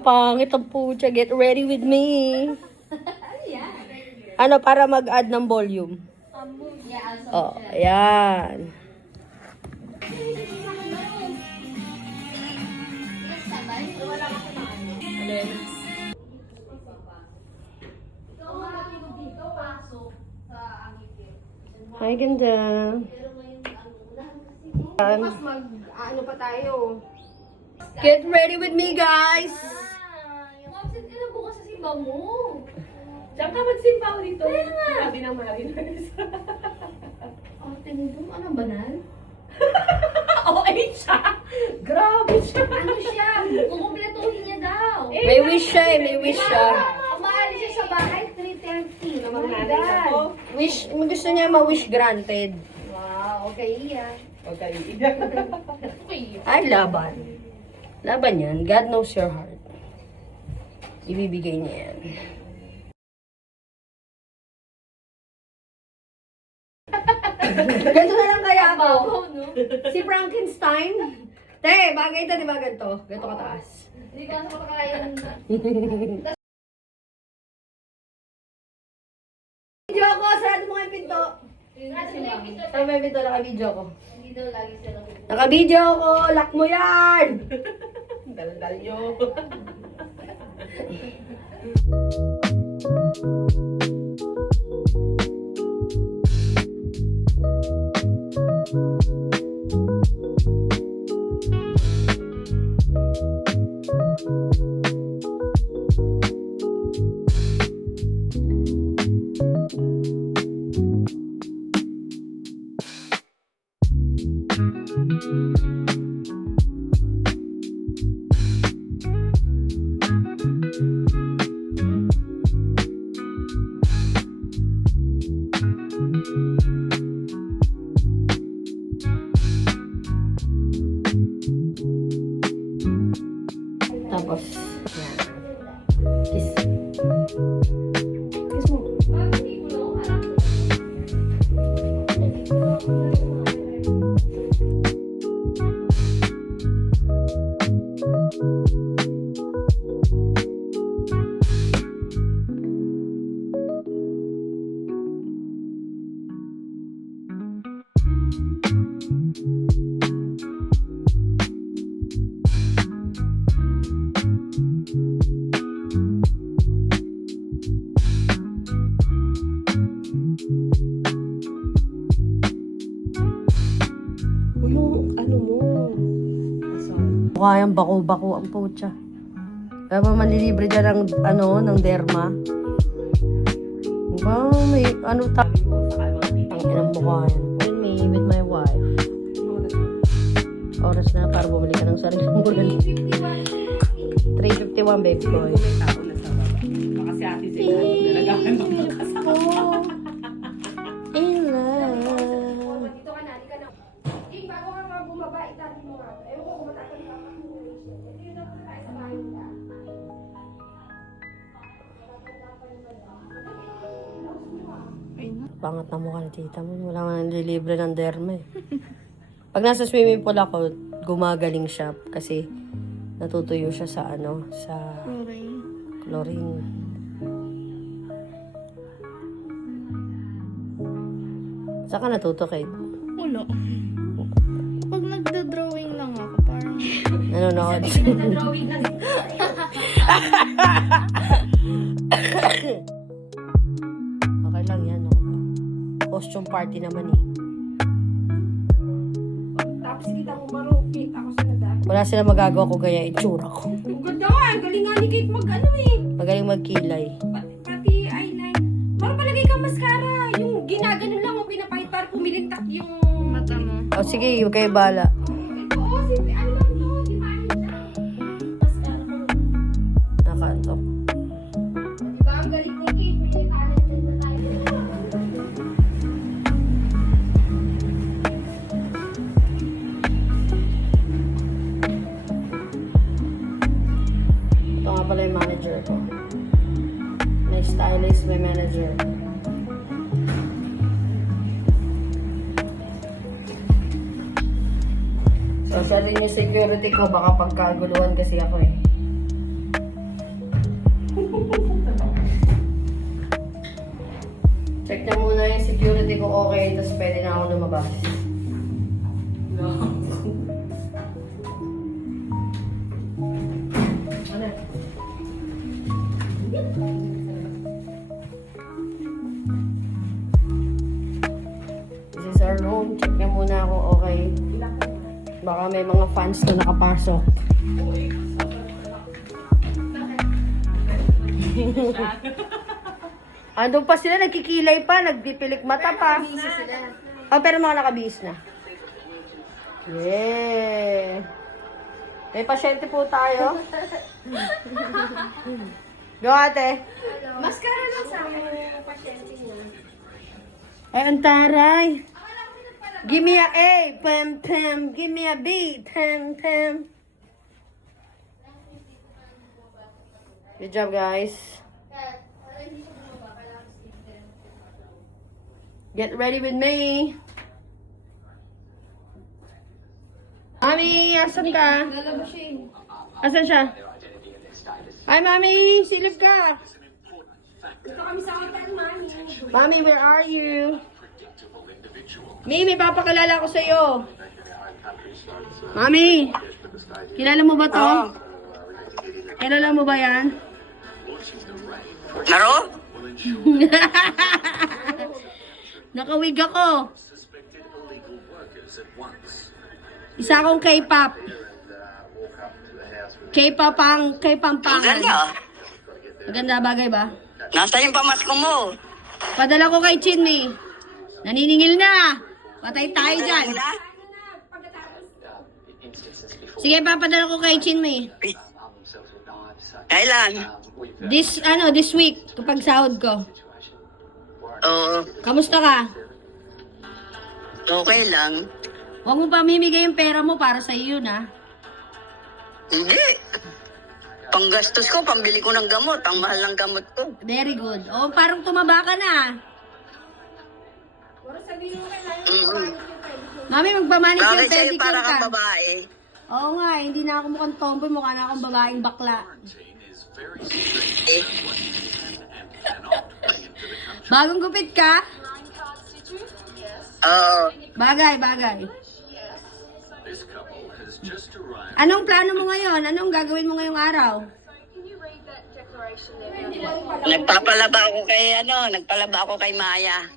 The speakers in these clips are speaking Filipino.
Pangit ang pucha. Get ready with me. Ano, para mag-add ng volume. Oh, ayan. Hi, ganda. Mas ano pa tayo? Get ready with me, guys. Absent ka na bukas sa simba mo. Diyan ka magsimpa dito. Sabi ng Mariners. Ate nito, ano banal? Okay siya. Grabe siya. Ano siya? Kukumpletuhin niya daw. May wish siya eh, may wish siya. Umaalis siya sa bahay, 3:30. Namang nanay ako. Wish, gusto niya ma-wish granted. Wow, okay yan. Okay. Ay, laban. Laban yan. God knows your heart. Ibibigay niya yan. Ganito na lang kaya ako. No? Si Frankenstein. Te, bagay ito, di ba ganito? Ganito kataas. Hindi ko sa makakain. Video ako, sarado mo nga yung pinto. Sarado mo yung pinto, naka-video ko. Hindi daw lagi sila. Naka-video ako, lock mo yan! Daldal nyo. Tapos, yan. Kiss. Kiss mo. Yung ano mo. Mukha yung bako-bako ang putya. Kaya pa manlilibre dyan ng, ng derma. Diba? May ano ang inang mukha yan. With me, with my wife. Oras na para bumili ka ng sarili mo. 3:51, babe boy. May tao na sa baba. Baka si ate sila. Nalagahan mo ng kasama. In love. Dito ka na, di ka na. Bago ka nga bumaba, itabi mo nga. Ewan ko kung matagal ka pa. Yun na tayo sa bahay nila. Pangat na mukha ni tita mo. Wala nga nililibre ng derma eh. Pag nasa swimming pool ako, gumagaling siya kasi natutuyo siya sa sa chlorine. Saan ka natuto, Kate? Wala. Pag nagda-drawing lang ako, parang... Nanonood. Nagda-drawing na din. Okay lang yan. Okay lang. Costume party naman eh. Tapos kita mo marupit ako sa nada. Wala sila magagawa ko gaya itsura ko. Ang ganda nga, galing nga ni Kate mag-ano eh. Magaling magkilay. Pati eyeliner. Parang palagay kang mascara. Yung ginaganon lang mo pinapahit para pumilintak yung... Mata mo. O sige, huwag kayo bahala. Oo, simple. Ano lang to? Di ba? Mascara ko. Nakaantok. Di ba? Ang galing ni Kate. May talent din na tayo. Ito nga pala yung manager ko. May stylist, may manager. So, siya rin yung security ko. Baka pagkaguluhan kasi ako eh. Check na muna yung security ko okay, tapos pwede na ako lumabas. This is our room. Check na muna ako okay. Baka may mga fans na nakapasok. Andun pa sila, nagkikilay pa, nagpipilik mata pa. Oh, pero mga nakabihis na. Yeah. May pasyente po tayo. Go ate. Maskara lang sa amin yung pasyente niya. Ay, ang taray. Give me a A, pam pam. Give me a B, pam pam. Good job, guys. Get ready with me. Mami, asan ka? Lalabas siya eh. Asan siya? Ay, Mami, silip ka. Dito kami sa hotel, mami. Mami, where are you? Mimi, papakilala ko sa'yo. Mami, kilala mo ba to? Kilala mo ba yan? Naro? Nakawig ako. Isa akong K-pop. K-pop ang Ang K-pampangan. ganda. Maganda bagay ba? Nasa yung pamasko mo. Padala ko kay Chinmi. Naniningil na. Patay tayo dyan. Wala? Sige, papadala ko kay Chinmi. Kailan? This week, kapag sahod ko. Oo. Kamusta ka? Okay lang. Huwag mo pamimigay yung pera mo para sa iyo na. Hindi. Panggastos ko, pambili ko ng gamot. Ang mahal ng gamot ko. Very good. Oh, parang tumaba ka na. Pero sabihin mo kailangan Mm-hmm. Mami, magpamanicure Bakit sa'yo pedicure para ka. kang babae? Oo nga, hindi na ako mukhang tomboy, mukha na akong babaeng bakla. Eh, Bagong gupit ka? oo. Bagay. Anong plano mo ngayon? Anong gagawin mo ngayong araw? Nagpalaba ako kay Maya.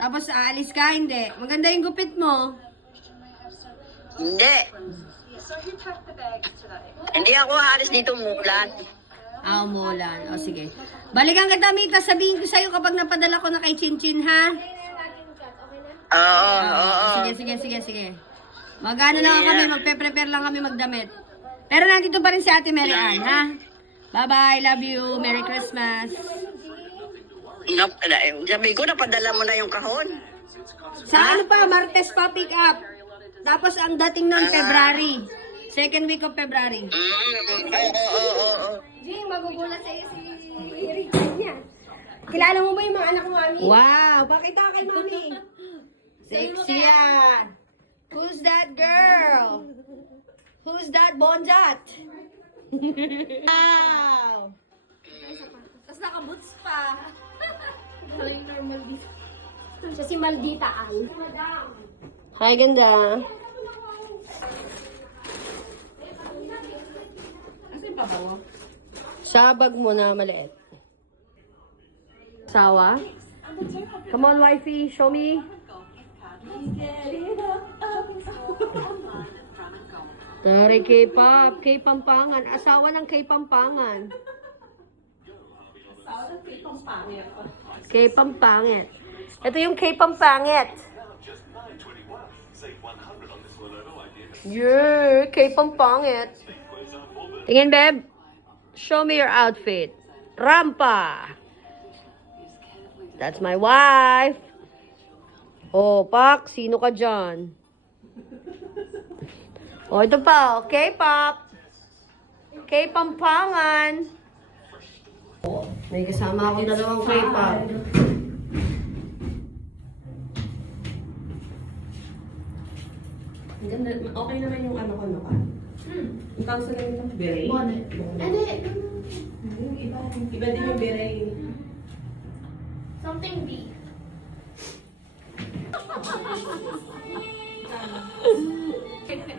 Tapos aalis ka? Hindi. Maganda yung gupit mo. Hindi. Hindi ako aalis dito mulan. Ah, umulan. O, sige. Balikan kita, Mita. Sabihin ko sa'yo kapag napadala ko na kay Chinchin, ha? Oo. Sige. Mag-ano lang kami, magpe-prepare lang kami magdamit. Pero nandito pa rin si Ate Mary Ann, ha? Bye-bye, love you, Merry Christmas. Sabi ko, napadala mo na yung kahon. Sa ano pa, Martes pa pick up. Tapos ang dating nun, February. Second week of February. Oo. Jing, magugulat sa'yo si Richard niya. Kilala mo ba yung mga anak mo, mami? Wow, pakita kay Mami. Sexy yan. Who's that girl? Who's that bonjat? Wow. Tapos naka-boots pa. Galing normal dito. Siya si Maldita Ann. Hi, ganda. Sa bag mo na maliit. Sawa? Come on, wifey. Show me. Tari K-pop. K-pampangan. Asawa ng K-pampangan. K-pampangit. Ito yung K-pampangit. Yeah, K-pampangit. Tingin, babe. Show me your outfit. Rampa. That's my wife. Oh, Pak, sino ka dyan? Oh, ito pa, oh. K-pop. K-pampangan. Oh, may kasama akong dalawang K-pop. Ang ganda. Okay naman yung ano ka. Ang tawag sa ganito? Beret? Bonnet. Iba din yung beret. Something B.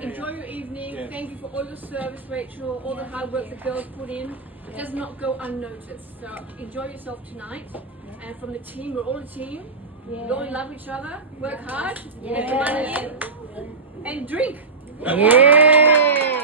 enjoy your evening. Thank you for all your service, Rachel, all the hard work the girls put in. It does not go unnoticed. So enjoy yourself tonight. And from the team, we're all a team. We all love each other, work hard, get the money in, and drink. Yay!